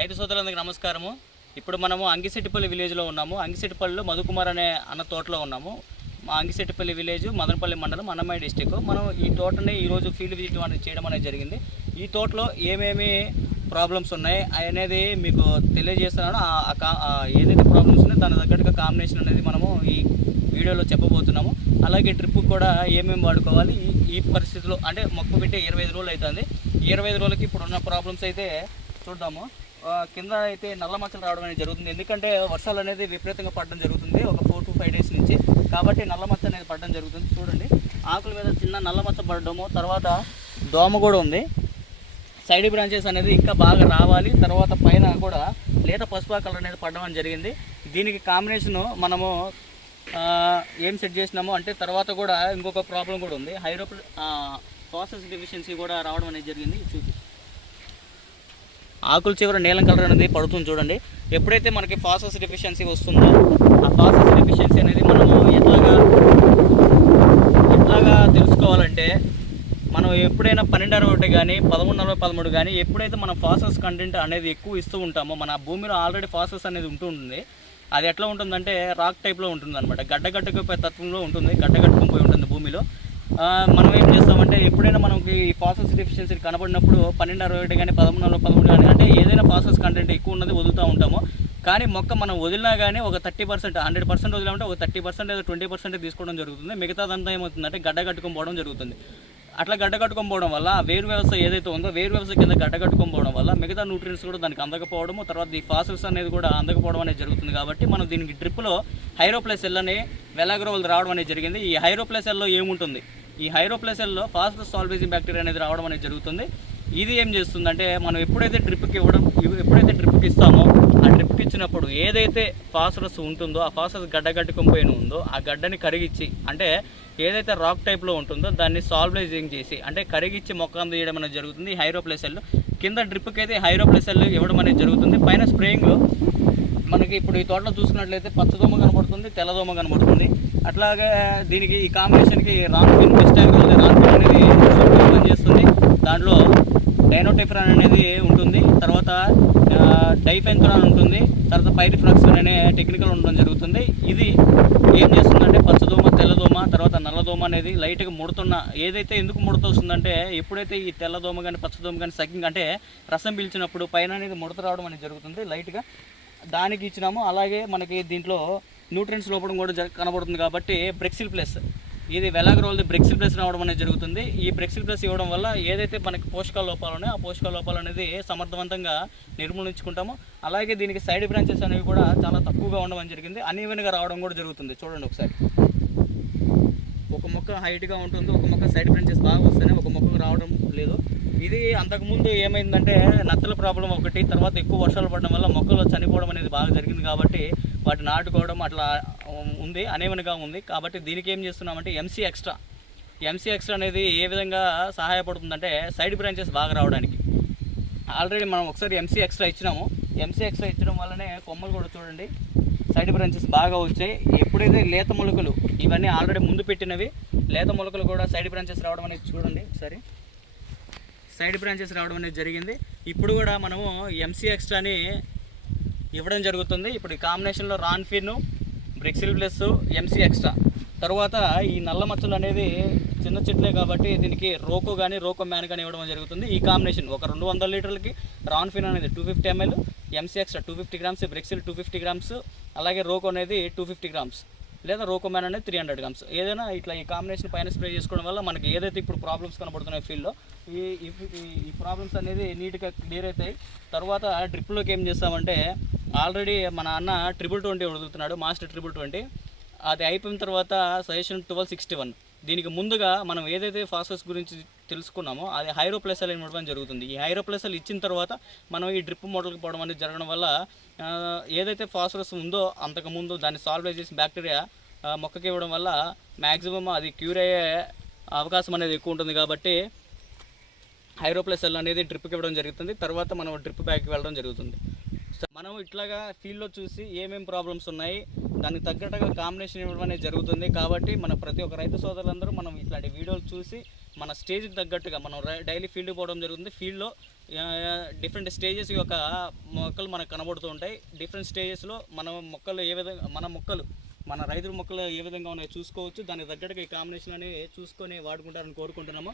రైతు సోదరులందరికీ నమస్కారము. ఇప్పుడు మనము అంగిశెట్టిపల్లి విలేజ్లో ఉన్నాము. అంగిశెట్టిపల్లిలో మధుకుమార్ అనే అన్న తోటలో ఉన్నాము. మా అంగిశెట్టిపల్లి విలేజ్ మదనపల్లి మండలం అన్నమయ్య డిస్టిక్ మనం ఈ తోటని ఈరోజు ఫీల్డ్ విజిట్ అనేది చేయడం అనేది జరిగింది. ఈ తోటలో ఏమేమి ప్రాబ్లమ్స్ ఉన్నాయి అనేది మీకు తెలియజేస్తున్నాను. ఆ- కా- ఏదైతే ప్రాబ్లమ్స్ ఉన్నాయో దాని తగ్గట్టుగా కాంబినేషన్ అనేది మనము ఈ వీడియోలో చెప్పబోతున్నాము. అలాగే ట్రిప్ కూడా ఏమేమి వాడుకోవాలి? ఈ పరిస్థితిలో అంటే మొక్క పెట్టే ఇరవై ఐదు రోజులు అవుతుంది. ఇరవై ఐదు రోజులకి ఇప్పుడు ఉన్న ప్రాబ్లమ్స్ అయితే చూద్దాము. కింద అయితే నల్ల మచ్చలు రావడం అనేది జరుగుతుంది. ఎందుకంటే వర్షాలు అనేది విపరీతంగా పడడం జరుగుతుంది. ఒక ఫోర్ టు ఫైవ్ డేస్ నుంచి. కాబట్టి నల్ల మచ్చ అనేది పడడం జరుగుతుంది. చూడండి. ఆకుల మీద చిన్న నల్ల మచ్చ పడడము. తర్వాత దోమ కూడా ఉంది. సైడ్ బ్రాంచెస్ అనేది ఇంకా బాగా రావాలి. తర్వాత పైన కూడా లేత పసుపు కలర్ అనేది పడడం అని జరిగింది. దీనికి కాంబినేషన్ మనము ఏం సెట్ చేసినాము అంటే తర్వాత కూడా ఇంకొక ప్రాబ్లం కూడా ఉంది. హైరో ప్రాసెస్ డెఫిషియన్సీ కూడా రావడం అనేది జరిగింది. ఆకుల చివర నీలం కలర్ అనేది పడుతుంది చూడండి. ఎప్పుడైతే మనకి ఫాసస్ డెఫిషియన్సీ వస్తుందో ఆ ఫాసస్ డెఫిషియన్సీ అనేది మనము ఎట్లాగా ఎట్లాగా తెలుసుకోవాలంటే మనం ఎప్పుడైనా పన్నెండు ఒకటి కానీ పదమూడు నలభై పదమూడు కానీ ఎప్పుడైతే మనం ఫాసస్ కంటెంట్ అనేది ఎక్కువ ఇస్తూ ఉంటామో మన భూమిలో ఆల్రెడీ ఫాసస్ అనేది ఉంటూ ఉంటుంది. అది ఎట్లా ఉంటుందంటే రాక్ టైప్లో ఉంటుంది అనమాట గడ్డ గడ్డకపోయే తత్వంలో ఉంటుంది గడ్డ పోయి ఉంటుంది భూమిలో. మనం ఏం చేస్తామంటే ఎప్పుడైనా మనకి ఈ ఫాసస్ డెఫిషియన్సీ కనబడినప్పుడు పన్నెండు అరవై ఒకటి కానీ పదమూడు పదమూడు కానీ అంటే ఏదైనా ఫాసస్ కంటెంట్ ఎక్కువ ఉన్నది వదులుతూ ఉంటాము. కానీ మొక్క మనం వదిలినా కానీ ఒక థర్టీ పర్సెంట్ హండ్రెడ్ పర్సెంట్ వదిలామంటే ఒక థర్టీ పర్సెంట్ లేదా ట్వంటీ పర్సెంట్ తీసుకోవడం జరుగుతుంది. మిగతాదంతా ఏమవుతుందంటే గడ్డ కట్టుకోవడం జరుగుతుంది. అట్లా గడ్డ కట్టుకొని వల్ల వేరు వ్యవస్థ ఏదైతే ఉందో వేరు వ్యవస్థ కింద గడ్డ కట్టుకొని వల్ల మిగతా న్యూట్రియన్స్ కూడా దానికి అందకపోవడము తర్వాత ఈ ఫాసల్స్ అనేది కూడా అందకపోవడం అనేది జరుగుతుంది కాబట్టి మనం దీనికి డ్రిప్లో హైరోప్లస్ ఎల్ అని వెలాగ్రోవల్ రావడం అనేది జరిగింది. ఈ హైరోప్లస్ ఎల్లో ఏముంటుంది? ఈ హైరోప్లస్ ఫాస్ట్ సాల్వేజింగ్ బ్యాక్టీరియా అనేది రావడం అనేది జరుగుతుంది. ఇది ఏం చేస్తుందంటే మనం ఎప్పుడైతే డ్రిప్కి ఇవ్వడం ఎప్పుడైతే డ్రిప్కి ఇస్తామో ఆ డ్రిప్కి ఇచ్చినప్పుడు ఏదైతే ఫాస్ఫరస్ ఉంటుందో ఆ ఫాస్ఫరస్ గడ్డ కట్టుకొని ఉందో ఆ గడ్డని కరిగిచ్చి అంటే ఏదైతే రాక్ టైప్లో ఉంటుందో దాన్ని సాల్వలైజింగ్ చేసి అంటే కరిగిచ్చి మొక్క తీయడం అనేది జరుగుతుంది హైరోప్లెసెల్ కింద డ్రిప్కి అయితే హైరోప్లేసెల్ ఇవ్వడం అనేది జరుగుతుంది. పైన స్ప్రేయింగ్లో మనకి ఇప్పుడు ఈ తోటలో చూసుకున్నట్లయితే పచ్చదోమ కనబడుతుంది తెల్లదోమ కనబడుతుంది. అట్లాగే దీనికి ఈ కాంబినేషన్కి రాన్ఫిన్ బెస్టాగ్రోల్ రాన్ఫిన్ అనేది పనిచేస్తుంది దాంట్లో డైనోటెఫ్రాన్ అనేది ఉంటుంది. తర్వాత డైఫెన్థరాన్ ఉంటుంది. తర్వాత పైరిఫ్రాక్స్ అనే టెక్నికల్ ఉండడం జరుగుతుంది. ఇది ఏం చేస్తుందంటే పచ్చదోమ తెల్లదోమ తర్వాత నల్లదోమ అనేది లైట్గా ముడుతున్న ఏదైతే ఎందుకు ముడత వస్తుందంటే ఎప్పుడైతే ఈ తెల్లదోమ కానీ పచ్చదోమ కానీ సగ్గింగ్ అంటే రసం పీల్చినప్పుడు పైన అనేది ముడత రావడం అనేది జరుగుతుంది. లైట్గా దానికి ఇచ్చినాము. అలాగే మనకి దీంట్లో న్యూట్రియన్స్ లోపడం కూడా కనబడుతుంది కాబట్టి బ్రెక్సిల్ ప్లస్. ఇది వెలాగ్రోల్ది బ్రెక్సిల్ ప్లస్ రావడం అనేది జరుగుతుంది. ఈ బ్రెక్సిల్ ప్లస్ ఇవ్వడం వల్ల ఏదైతే మనకి పోషకాల లోపాలు ఉన్నాయో ఆ పోషకాల లోపాలు అనేది సమర్థవంతంగా నిర్మూలించుకుంటాము. అలాగే దీనికి సైడ్ బ్రాంచెస్ అనేవి కూడా చాలా తక్కువగా ఉండడం జరిగింది. అనీవెన్గా రావడం కూడా జరుగుతుంది. చూడండి ఒకసారి. ఒక మొక్క హైట్గా ఉంటుంది. ఒక మొక్క సైడ్ బ్రాంచెస్ బాగా వస్తేనే ఒక మొక్కకు రావడం లేదు. ఇది అంతకుముందు ఏమైందంటే నత్తల ప్రాబ్లం ఒకటి తర్వాత ఎక్కువ వర్షాలు పడడం వల్ల మొక్కలు చనిపోవడం అనేది బాగా జరిగింది కాబట్టి వాటి నాటుకోవడం అట్లా ఉంది అనేవనగా ఉంది. కాబట్టి దీనికి ఏం చేస్తున్నామంటే ఎంసీ ఎక్స్ట్రా ఎంసీ ఎక్స్ట్రా అనేది ఏ విధంగా సహాయపడుతుందంటే సైడ్ బ్రాంచెస్ బాగా రావడానికి. ఆల్రెడీ మనం ఒకసారి ఎంసీ ఎక్స్ట్రా ఇచ్చినాము. ఎంసీ ఎక్స్ట్రా ఇచ్చడం వల్లనే కొమ్మలు కూడా చూడండి సైడ్ బ్రాంచెస్ బాగా వచ్చాయి. ఎప్పుడైతే లేత మొలకలు ఇవన్నీ ఆల్రెడీ ముందు పెట్టినవి లేత మొలకలు కూడా సైడ్ బ్రాంచెస్ రావడం అనేది చూడండి ఒకసారి సైడ్ బ్రాంచెస్ రావడం అనేది జరిగింది. ఇప్పుడు కూడా మనము ఎంసీ ఎక్స్ట్రాని ఇవ్వడం జరుగుతుంది. ఇప్పుడు ఈ కాంబినేషన్లో రాన్ఫిన్ బ్రెక్సిల్ ప్లస్ ఎంసీ ఎక్స్ట్రా తర్వాత ఈ నల్ల మచ్చలు అనేది చిన్న చెట్లే కాబట్టి దీనికి రోకో కానీ రోకో మ్యాన్ కానీ ఇవ్వడం జరుగుతుంది. ఈ కాంబినేషన్ ఒక రెండు వందల లీటర్లకి రాన్ఫిన్ అనేది two fifty ML MC extra two fifty grams బ్రిక్సిల్ two fifty grams అలాగే రోకో అనేది టూ ఫిఫ్టీ గ్రామ్స్. లేదా రోకోమ్యాన్ అనేది త్రీ హండ్రెడ్ గ్రామ్స్ ఏదైనా ఇట్లా ఈ కాంబినేషన్ పైన స్ప్రే చేసుకోవడం వల్ల మనకి ఏదైతే ఇప్పుడు ప్రాబ్లమ్స్ కనబడుతున్నాయి ఫీల్డ్లో ఈ ఈ- ఈ- ఈ ప్రాబ్లమ్స్ అనేది నీట్గా క్లియర్ అవుతాయి. తర్వాత డ్రిప్లోకి ఏం చేస్తామంటే ఆల్రెడీ మన అన్న ట్రిపుల్ ట్వంటీ వదులుతున్నాడు మాస్టర్ ట్రిపుల్ ట్వంటీ అది అయిపోయిన తర్వాత సజెషన్ ట్వెల్వ్ సిక్స్టీ వన్ దీనికి ముందుగా మనం ఏదైతే ఫాస్ఫరస్ గురించి తెలుసుకున్నామో. అది హైరోప్లెసల్ అని ఇవ్వడం జరుగుతుంది. ఈ హైరోప్లెసల్ ఇచ్చిన తర్వాత మనం ఈ డ్రిప్ మోడల్కి పోవడం అనేది జరగడం వల్ల ఏదైతే ఫాస్ఫరస్ ఉందో అంతకుముందు దాన్ని సాల్వ్ చేసిన బ్యాక్టీరియా మొక్కకి ఇవ్వడం వల్ల మ్యాక్సిమం అది క్యూర్ అయ్యే అవకాశం అనేది ఎక్కువ ఉంటుంది కాబట్టి హైరోప్లెసల్ అనేది డ్రిప్కి ఇవ్వడం జరుగుతుంది. తర్వాత మనం డ్రిప్ బ్యాగ్కి వెళ్ళడం జరుగుతుంది. సో మనం ఇట్లాగా ఫీల్డ్లో చూసి ఏమేమి ప్రాబ్లమ్స్ ఉన్నాయి దానికి తగ్గట్టుగా కాంబినేషన్ ఇవ్వడం అనేది జరుగుతుంది. కాబట్టి మన ప్రతి ఒక్క రైతు సోదరులందరూ మనం ఇట్లాంటి వీడియోలు చూసి మన స్టేజ్కి తగ్గట్టుగా మనం డైలీ ఫీల్డ్ పోవడం జరుగుతుంది. ఫీల్డ్లో డిఫరెంట్ స్టేజెస్ యొక్క మొక్కలు మనకు కనబడుతూ ఉంటాయి. డిఫరెంట్ స్టేజెస్లో మన మొక్కలు ఏ విధంగా మన మొక్కలు మన రైతుల మొక్కలు ఏ విధంగా ఉన్నాయో చూసుకోవచ్చు. దానికి తగ్గట్టుగా ఈ కాంబినేషన్ అనేవి చూసుకొని వాడుకుంటారని కోరుకుంటున్నాము.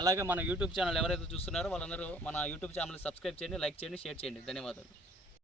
అలాగే మన యూట్యూబ్ ఛానల్ ఎవరైతే చూస్తున్నారో వాళ్ళందరూ మన యూట్యూబ్ ఛానల్ సబ్స్క్రైబ్ చేయండి లైక్ చేయండి షేర్ చేయండి. ధన్యవాదాలు.